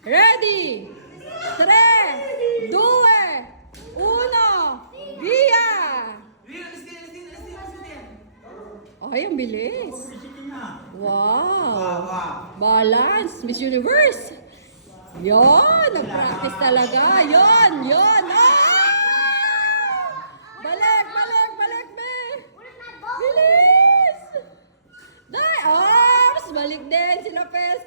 Ready? 3, 2, 1, via! Ay, ang bilis. Wow. Balance. Miss Universe. Yon, nag-practice talaga. Yon. Ah! Balik, be. Bilis. Dai, mas balik din sila, Pes.